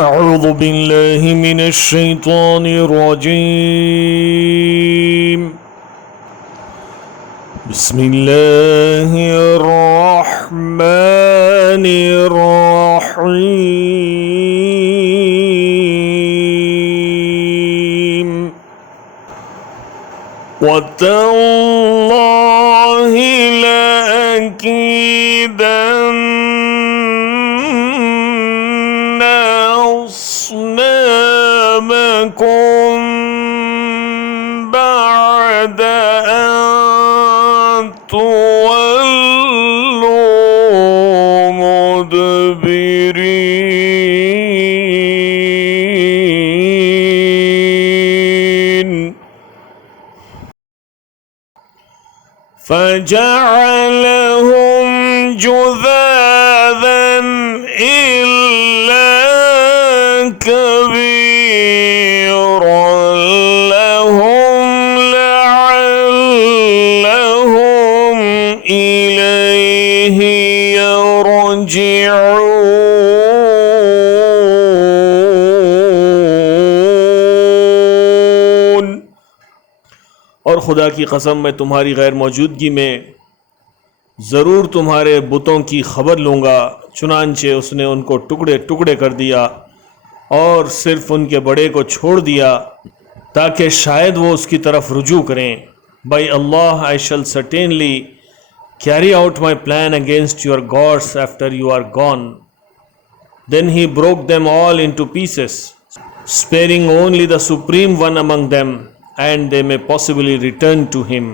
أعوذ بالله من الشيطان الرجيم بسم الله الرحمن الرحيم وتالله لأكيدن أصنامكم بعد أن تولوا مدبرين فجعلهم جذاذا إلا كبيرا لهم لعلهم إليه يرجعون। और खुदा की कसम मैं तुम्हारी गैर मौजूदगी में ज़रूर तुम्हारे बुतों की खबर लूँगा। चुनांचे उसने उनको टुकड़े टुकड़े कर दिया और सिर्फ उनके बड़े को छोड़ दिया ताकि शायद वो उसकी तरफ रुजू करें। By Allah, I shall certainly carry out my plan against your gods after you are gone. Then he broke them all into pieces, sparing only the Supreme One among them, and they may possibly return to him.